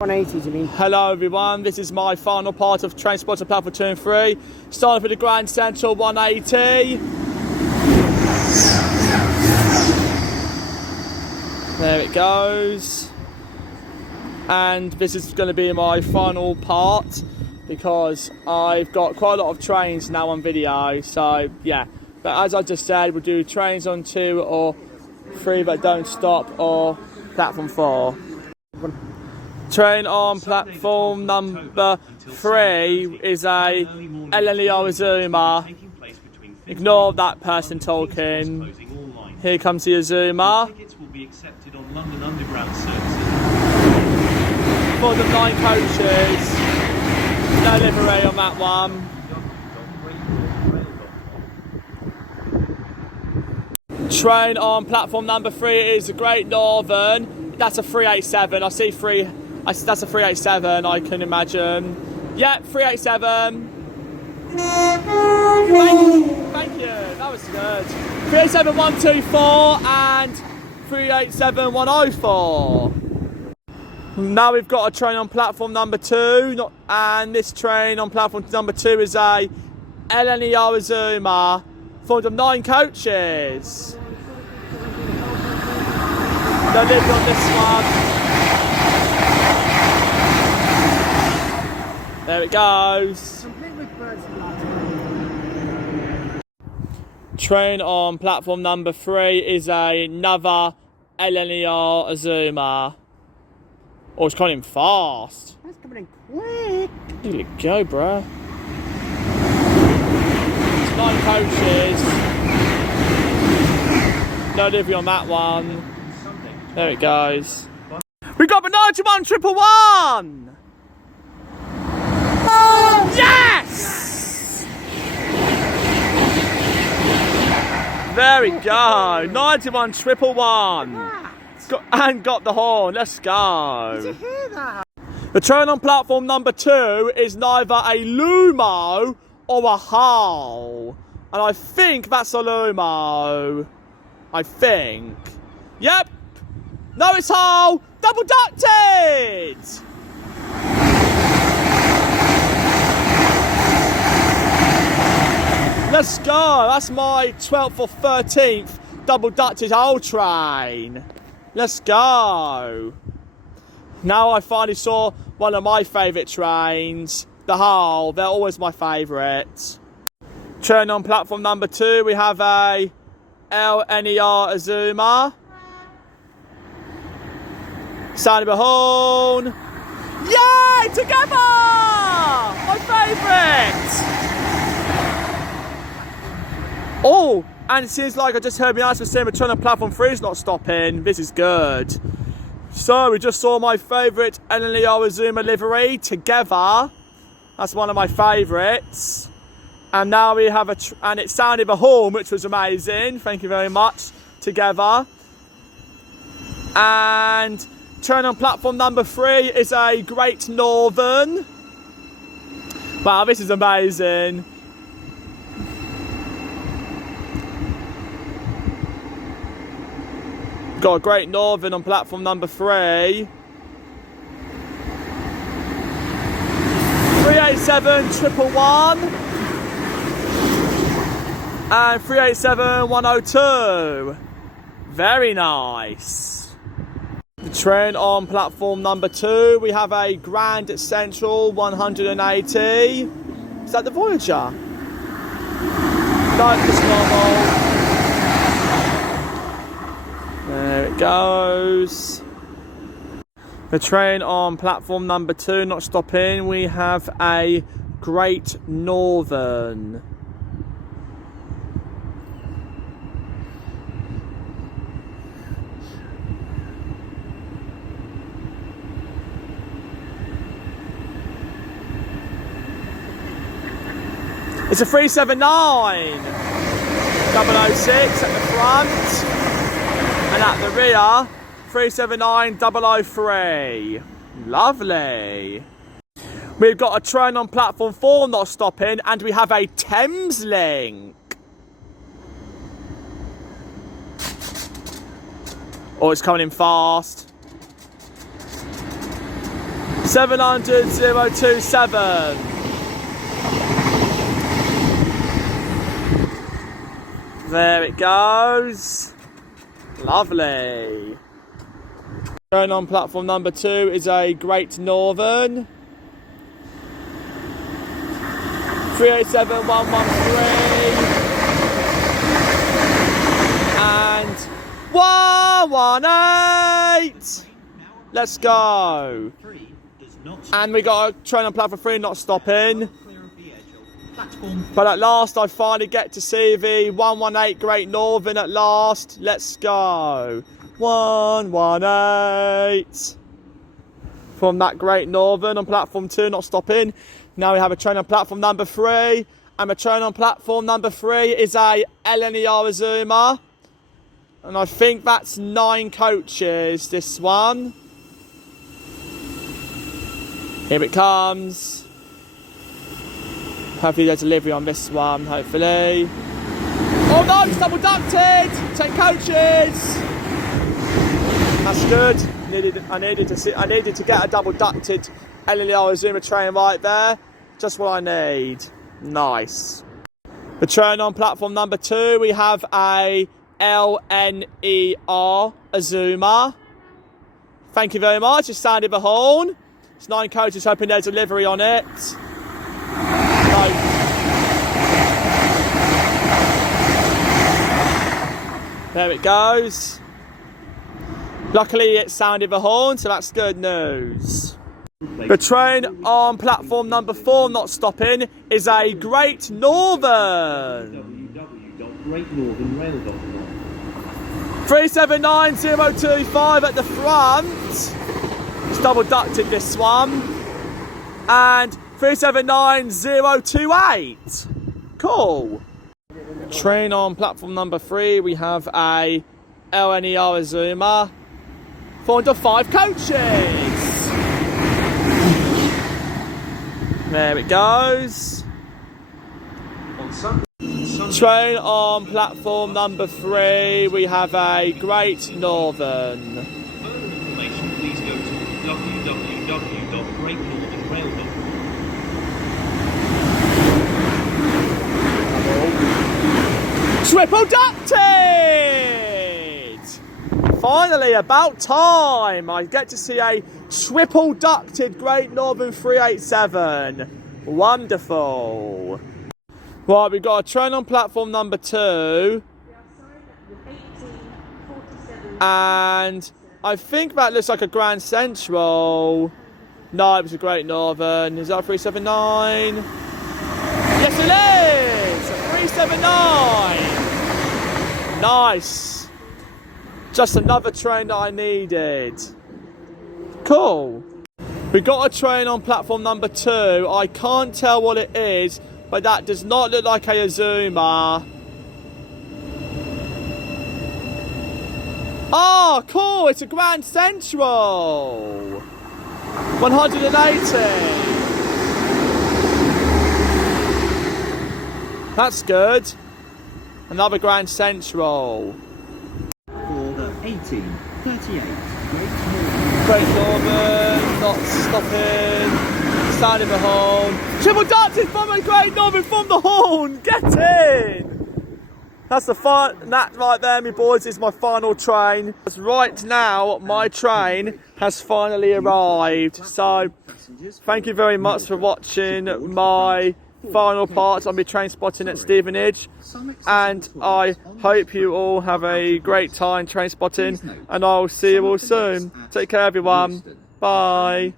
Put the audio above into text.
180, you mean? Hello everyone, this is my final part of train spotter platform 2 and 3. Starting with the Grand Central 180. There it goes. And this is going to be my final part because I've got quite a lot of trains now on video. So yeah, but as I just said, we'll do trains on 2 or 3 that don't stop, or platform 4. Train on platform number 3 is a Eleni Azuma. Ignore that person talking. Here comes the Azuma. For the 9 coaches. No livery on that one. Train on platform number 3 is the Great Northern. That's a 387. I see 3. That's a 387, I can imagine. Yeah, 387. Thank you, that was good. 387124 and 387104. Now we've got a train on platform number 2, and this train on platform number 2 is a Eleni Azuma, formed of 9 coaches. No livery on this one. There it goes. Train on platform number 3 is another Eleni Azuma. Oh, it's coming in fast. That's coming in quick. There you go, bruh. It's 9 coaches. No livery on that one. There it goes. We got the 91 Yes! There we go. 91 and got the horn. Let's go. Did you hear that? The train on platform number 2 is neither a Lumo or a Hull. And I think that's a Lumo. I think. Yep. No, it's Hull. Double ducted. Let's go. That's my 12th or 13th double ducted Hull train. Let's go. Now I finally saw one of my favourite trains, the Hull. They're always my favourite. Train on platform number 2, we have a Eleni Azuma. Sound of a horn. Yay! Together! My favourite! Oh, and it seems like I just heard my announcement saying the train on platform 3 is not stopping. This is good. So we just saw my favourite Eleni Azuma livery, Together. That's one of my favourites. And now we have and it sounded a horn, which was amazing. Thank you very much. Together. And train on platform number 3 is a Great Northern. Wow, this is amazing. Got a Great Northern on platform number 3. 387111 and 387102. Very nice. The train on platform number 2, we have a Grand Central 180. Is that the Voyager? No, it's normal. There it goes. The train on platform number 2, not stopping, we have a Great Northern. It's a 379 006 at the front. And at the rear, 379 003. Lovely. We've got a train on platform 4 not stopping, and we have a Thames link. Oh, it's coming in fast. 700,027. There it goes. Lovely. Train on platform number 2 is a Great Northern. 387113 and 118. Let's go. And we got a train on platform 3 not stopping. But at last I finally get to see the 118 Great Northern at last. Let's go. 118. From that Great Northern on platform 2 not stopping. Now we have a train on platform number 3. And a train on platform number 3 is a LNER Azuma. And I think that's 9 coaches, this one. Here it comes. Hopefully there's delivery on this one, hopefully. Oh no, it's double ducted! 10 coaches! That's good. I needed to get a double ducted LNER Azuma train right there. Just what I need. Nice. The train on platform number 2, we have a LNER Azuma. Thank you very much. It's sounded the horn. It's 9 coaches, hoping there's delivery on it. No. There it goes. Luckily it sounded the horn, so that's good news. The train on platform number 4 not stopping is a Great Northern. www.greatnorthernrail.com 379025 at the front. It's double ducted this one. And 379028. Cool. Train on platform number 3, we have a LNER Azuma. 405 coaches. There it goes. Train on platform number 3, we have a Great Northern. For further information, please go to www.greatnorthernrail.com. Triple ducted! Finally, about time! I get to see a triple ducted Great Northern 387. Wonderful. Right, we've got a train on platform number 2. And I think that looks like a Grand Central. No, it was a Great Northern. Is that a 379? Yes, it is! A 379! Nice. Just another train that I needed. Cool. We got a train on platform number 2. I can't tell what it is, but that does not look like a Azuma. Oh, cool. It's a Grand Central. 180. That's good. Another Grand Central. Order 1838. Great Northern, not stopping. Sounding the horn. Triple ducted from a Great Northern from the horn. Get in. That's the fun. That right there, me boys, is my final train. Right now, my train has finally arrived. So, thank you very much for watching my final part on my train spotting at Stevenage, and I hope you all have a great time train spotting, and I'll see you all soon. Take care everyone. Bye.